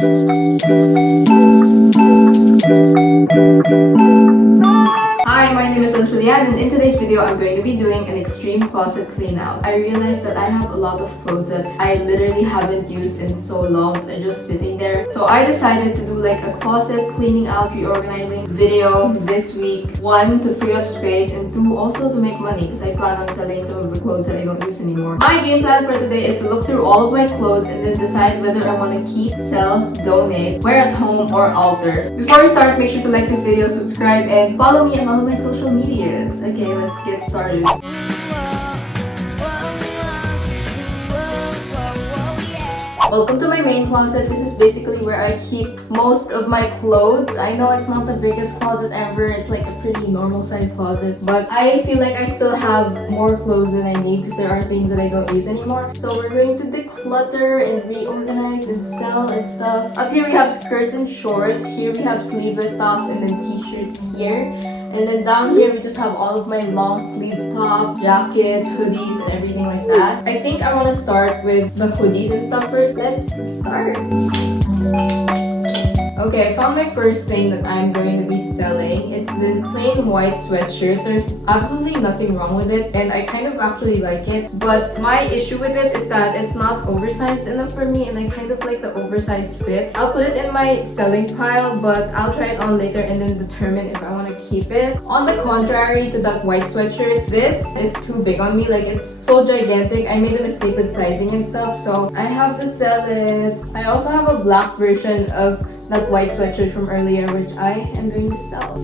Hi, my name is Alyssa Lyanne, and in today's video, I'm going to be doing an extreme closet clean out. I realized that I have a lot of clothes that I literally haven't used in so long. They're just sitting there. So I decided to do like a closet cleaning out, reorganizing video this week. 1, to free up space, and 2, also to make money because I plan on selling some of the clothes that I don't use anymore. My game plan for today is to look through all of my clothes and then decide whether I want to keep, sell, donate, wear at home, or alter. Before we start, make sure to like this video, subscribe, and follow me on all of my social medias. Okay, let's get started. Welcome to my main closet. This is basically where I keep most of my clothes. I know it's not the biggest closet ever. It's like a pretty normal sized closet, but I feel like I still have more clothes than I need because there are things that I don't use anymore. So we're going to declutter and reorganize and sell and stuff. Up here we have skirts and shorts. Here we have sleeveless tops and then t-shirts here. And then down here, we just have all of my long sleeve top, jackets, hoodies, and everything like that. I think I want to start with the hoodies and stuff first. Let's start. Okay, I found my first thing that I'm going to be selling. It's this plain white sweatshirt. There's absolutely nothing wrong with it, and I kind of actually like it. But my issue with it is that it's not oversized enough for me, and I kind of like the oversized fit. I'll put it in my selling pile, but I'll try it on later and then determine if I want to keep it. On the contrary to that white sweatshirt, this is too big on me. Like, it's so gigantic. I made a mistake with sizing and stuff, so I have to sell it. I also have a black version of that white sweatshirt from earlier, which I am going to sell.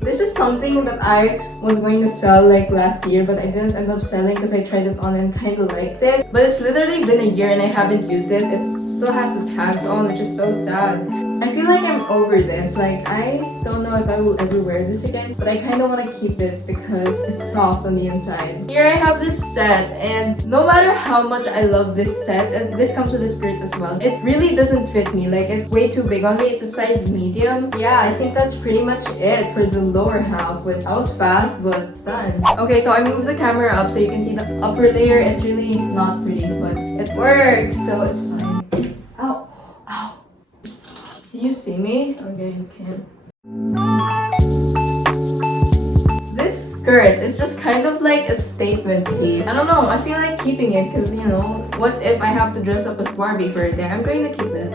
This is something that I was going to sell like last year, but I didn't end up selling because I tried it on and kind of liked it. But it's literally been a year and I haven't used it. It still has the tags on, which is so sad. I feel like I'm over this. Like, I don't know if I will ever wear this again, but I kind of want to keep it because it's soft on the inside. Here I have this set, and no matter how much I love this set, and this comes with a skirt as well, it really doesn't fit me. Like, it's way too big on me. It's a size medium. Yeah, I think that's pretty much it for the lower half, which I was fast, but it's done. Okay, so I moved the camera up so you can see the upper layer. It's really not pretty, but it works, so it's fine. Ow, ow. Can you see me? Okay, you can. This skirt is just kind of like a statement piece. I don't know, I feel like keeping it because, you know, what if I have to dress up as Barbie for a day? I'm going to keep it.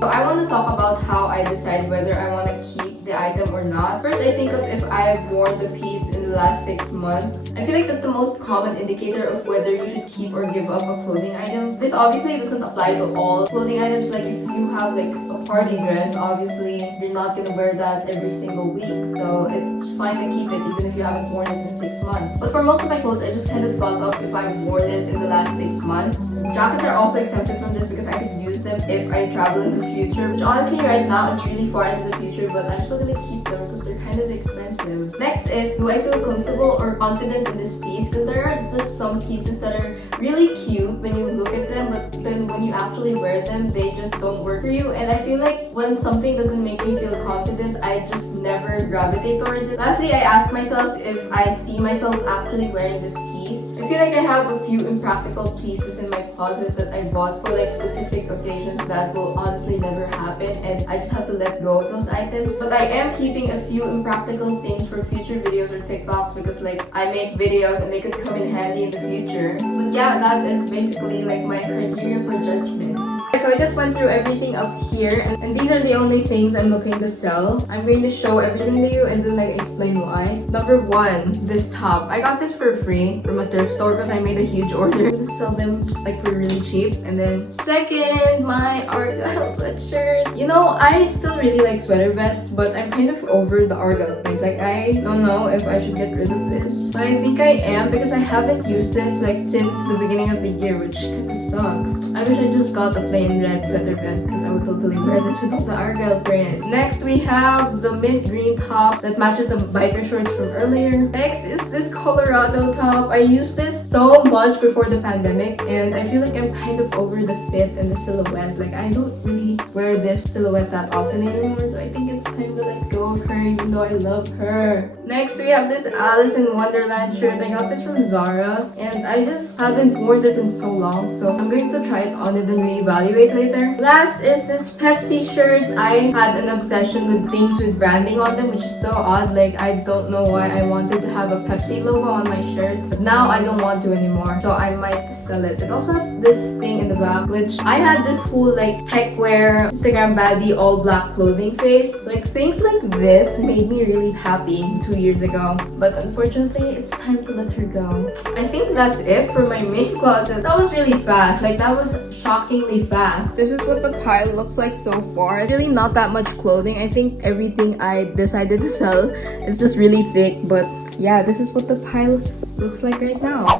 So I want to talk about how I decide whether I want to keep the item or not. First, I think of if I've worn the piece in the last 6 months. I feel like that's the most common indicator of whether you should keep or give up a clothing item. This obviously doesn't apply to all clothing items. Like, if you have like a party dress, obviously you're not gonna wear that every single week. So it's fine to keep it even if you haven't worn it in 6 months. But for most of my clothes, I just kind of thought of if I've worn it in the last 6 months. Jackets are also exempted from this because I could use them if I travel in the future, which honestly right now is really far into the future, but I'm still gonna keep them because they're kind of expensive. Next is, do I feel comfortable or confident in this piece? Because there are just some pieces that are really cute when you look at them, but then when you actually wear them, they just don't work for you. And I feel like when something doesn't make me feel confident, I just never gravitate towards it. Lastly, I ask myself if I see myself actually wearing this piece. I feel like I have a few impractical pieces in my closet that I bought for like specific occasions that will honestly never happen, and I just have to let go of those items. But I am keeping a few impractical things for future videos or TikToks because like I make videos and they could come in handy in the future. But yeah, that is basically like my criteria for judgment. So I just went through everything up here, and these are the only things I'm looking to sell. I'm going to show everything to you and then like explain why. Number 1, this top. I got this for free from a thrift store because I made a huge order. I'm gonna sell them like for really cheap. And then second, my Argyle sweatshirt. You know, I still really like sweater vests, but I'm kind of over the Argyle print. Like, I don't know if I should get rid of this, but I think I am because I haven't used this like since the beginning of the year, which kind of sucks. I wish I just got a plain red sweater vest because I would totally wear this without the Argyle print. Next, we have the mint green top that matches the biker shorts from earlier. Next is this Colorado top. I used this so much before the pandemic, and I feel like I'm kind of over the fit and the silhouette. Like, I don't really wear this silhouette that often anymore, so I think it's time to let go of her even though I love her. Next, we have this Alice in Wonderland shirt. I got this from Zara, and I just haven't worn this in so long, so I'm going to try it on and then reevaluate it later. Last is this Pepsi shirt. I had an obsession with things with branding on them, which is so odd. Like, I don't know why I wanted to have a Pepsi logo on my shirt, but now I don't want to anymore, so I might sell it. It also has this thing in the back, which I had this whole like tech wear, Instagram baddie, all black clothing phase. Like, things like this made me really happy 2 years ago, but unfortunately it's time to let her go. I think that's it for my main closet. That was really fast. Like, that was shockingly fast. This is what the pile looks like so far. Really not that much clothing. I think everything I decided to sell is just really thick, but yeah, this is what the pile looks like right now.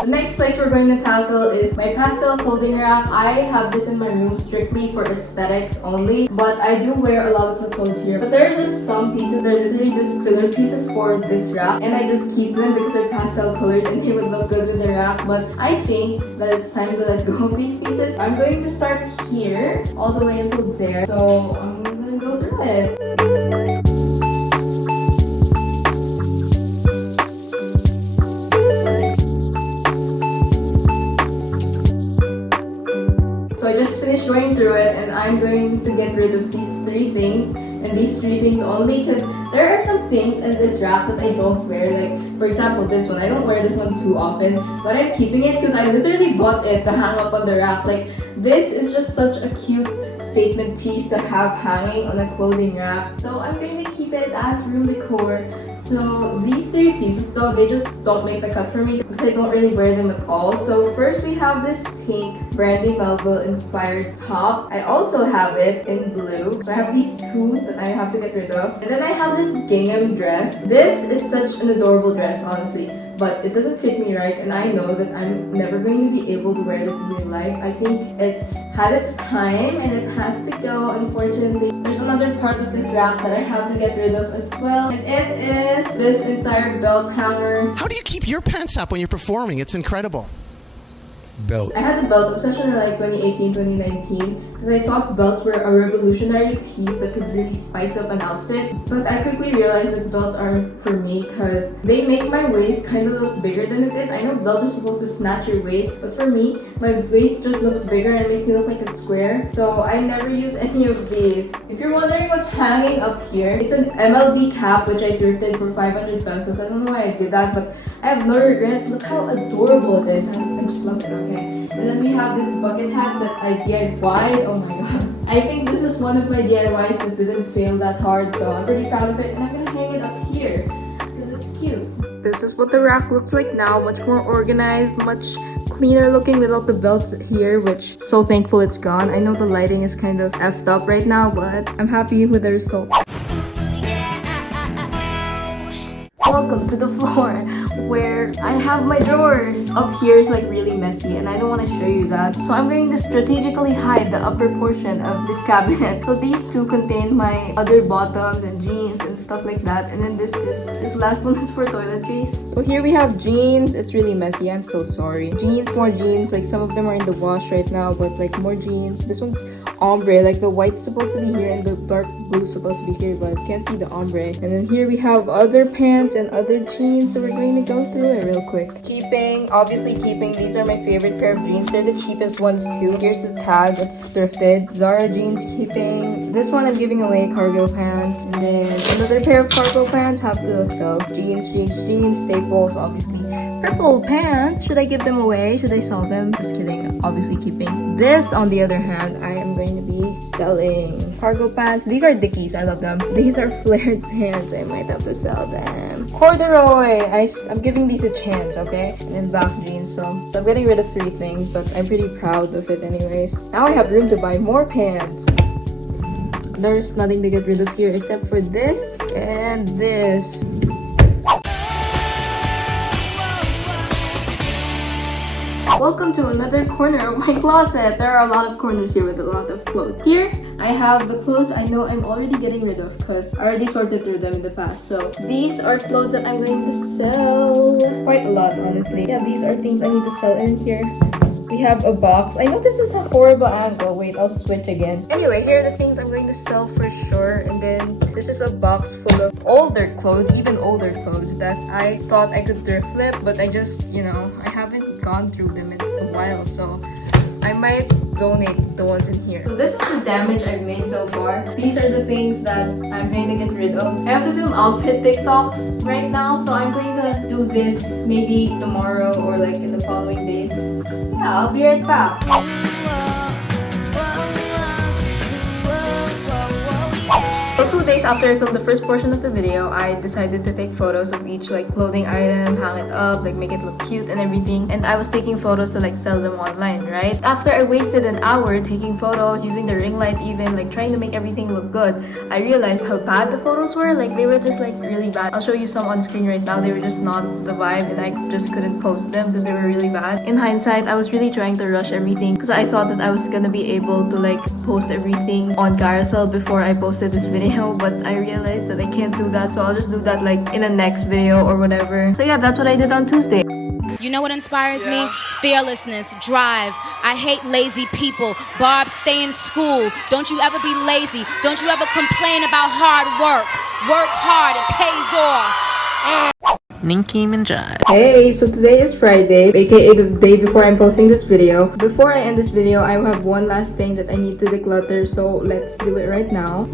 The next place we're going to tackle is my pastel clothing rack. I have this in my room strictly for aesthetics only, but I do wear a lot of the clothes here. But there are just some pieces, they're literally just filler pieces for this rack, and I just keep them because they're pastel colored and they would look good with the rack. But I think that it's time to let go of these pieces. I'm going to start here all the way until there, so I'm gonna go through it. I just finished going through it, and I'm going to get rid of these 3 things and these 3 things only, because there are some things in this rack that I don't wear. Like, for example, this one. I don't wear this one too often, but I'm keeping it because I literally bought it to hang up on the rack. Like, this is just such a cute statement piece to have hanging on a clothing rack, so I'm going to keep it as room decor. So these 3 pieces though, they just don't make the cut for me because I don't really wear them at all. So first we have this pink Brandy Melville inspired top. I also have it in blue. So I have these 2 that I have to get rid of. And then I have this gingham dress. This is such an adorable dress, honestly, but it doesn't fit me right, and I know that I'm never going to be able to wear this in real life. I think it's had its time and it has to go, unfortunately. There's another part of this rack that I have to get rid of as well, and it is this entire belt hanger. How do you keep your pants up when you're performing? It's incredible. Belt. I had a belt obsession in like 2018, 2019 because I thought belts were a revolutionary piece that could really spice up an outfit. But I quickly realized that belts aren't for me because they make my waist kind of look bigger than it is. I know belts are supposed to snatch your waist, but for me, my waist just looks bigger and makes me look like a square. So I never use any of these. If you're wondering what's hanging up here, it's an MLB cap which I thrifted for 500 pesos. I don't know why I did that, but I have no regrets. Look how adorable it is. I just love it. Okay. And then we have this bucket hat that I DIY'd. Oh my god. I think this is one of my DIYs that didn't fail that hard, so I'm pretty proud of it. And I'm gonna hang it up here because it's cute. This is what the rack looks like now. Much more organized, much cleaner looking without the belts here, which so thankful it's gone. I know the lighting is kind of effed up right now, but I'm happy with the result. Welcome to the floor where I have my drawers. Up here is like really messy and I don't want to show you that. So I'm going to strategically hide the upper portion of this cabinet. So these 2 contain my other bottoms and jeans and stuff like that. And then this last one is for toiletries. So here we have jeans. It's really messy. I'm so sorry. Jeans, more jeans. Like some of them are in the wash right now, but like more jeans. This one's ombre. Like the white's supposed to be here and the dark blue's supposed to be here, but can't see the ombre. And then here we have other pants and other jeans, so we're going to go through it real quick. Obviously keeping, these are my favorite pair of jeans. They're the cheapest ones too. Here's the tag, it's thrifted. Zara jeans keeping. This one I'm giving away, cargo pants. And then another pair of cargo pants, have to sell. Jeans, staples, obviously. Purple pants, should I give them away? Should I sell them? Just kidding, obviously keeping. This, on the other hand, I am going to be selling. Cargo pants, these are Dickies, I love them. These are flared pants, I might have to sell them. Corduroy, I'm giving these a chance, okay? And then black jeans, so I'm getting rid of 3 things, but I'm pretty proud of it anyways. Now I have room to buy more pants. There's nothing to get rid of here except for this and this. Welcome to another corner of my closet. There are a lot of corners here with a lot of clothes. Here, I have the clothes I know I'm already getting rid of because I already sorted through them in the past. So these are clothes that I'm going to sell. Quite a lot, honestly. Yeah, these are things I need to sell in here. We have a box. I know this is a horrible angle. Wait, I'll switch again. Anyway, here are the things I'm going to sell for sure. And then this is a box full of older clothes, even older clothes that I thought I could thrift flip, but I just, I haven't gone through them. It's a while, so I might donate the ones in here. So this is the damage I've made so far. These are the things that I'm going to get rid of. I have to film outfit TikToks right now, so I'm going to do this maybe tomorrow or like in the following days. Yeah, I'll be right back. So 2 days after I filmed the first portion of the video, I decided to take photos of each like clothing item, hang it up, like make it look cute and everything. And I was taking photos to like sell them online, right? After I wasted an hour taking photos, using the ring light even, like trying to make everything look good, I realized how bad the photos were. Like they were just like really bad. I'll show you some on screen right now. They were just not the vibe and I just couldn't post them because they were really bad. In hindsight, I was really trying to rush everything because I thought that I was gonna be able to like post everything on carousel before I posted this video, but I realized that I can't do that, so I'll just do that like in the next video or whatever. So yeah, that's what I did on Tuesday. You know what inspires me? Fearlessness, drive. I hate lazy people. Barb, stay in school. Don't you ever be lazy. Don't you ever complain about hard work. Work hard, it pays off. Nicki Minaj. Hey, so today is Friday, aka the day before I'm posting this video. Before I end this video, I have one last thing that I need to declutter, so let's do it right now.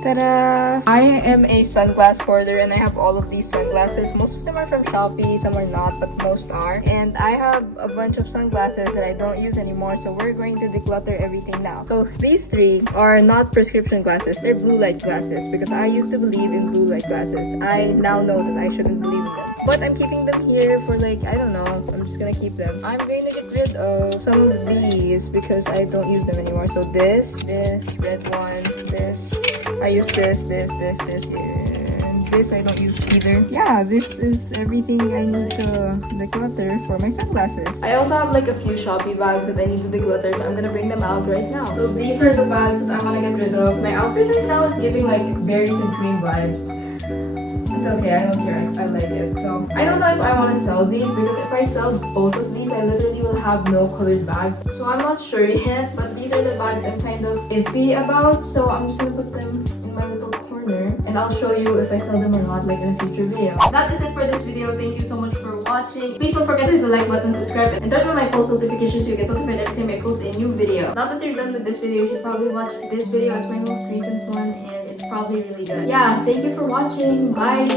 Ta-da! I am a sunglass hoarder and I have all of these sunglasses. Most of them are from Shopee, some are not, but most are. And I have a bunch of sunglasses that I don't use anymore, so we're going to declutter everything now. So these three are not prescription glasses, they're blue light glasses because I used to believe in blue light glasses. I now know that I shouldn't believe in them. But I'm keeping them here for like, I don't know, I'm just gonna keep them. I'm going to get rid of some of these because I don't use them anymore. So this red one, this. I use this, and this I don't use either. Yeah, this is everything I need to declutter for my sunglasses. I also have like a few Shopee bags that I need to declutter, so I'm gonna bring them out right now. So these are the bags that I want to get rid of. My outfit right now is giving like berries and cream vibes. It's okay, I don't care, I like it. So I don't know if I want to sell these because if I sell both of these, I literally will have no colored bags. So I'm not sure yet, but these are the bags I'm kind of iffy about. So I'm just gonna put them in my little corner and I'll show you if I sell them or not like in a future video. That is it for this video. Thank you so much for watching. Please don't forget to hit the like button, subscribe, and turn on my post notifications so you get notified every time I post a new video. Now that you're done with this video, you should probably watch this video. It's my most recent one and it's probably really good. Yeah, thank you for watching. Bye!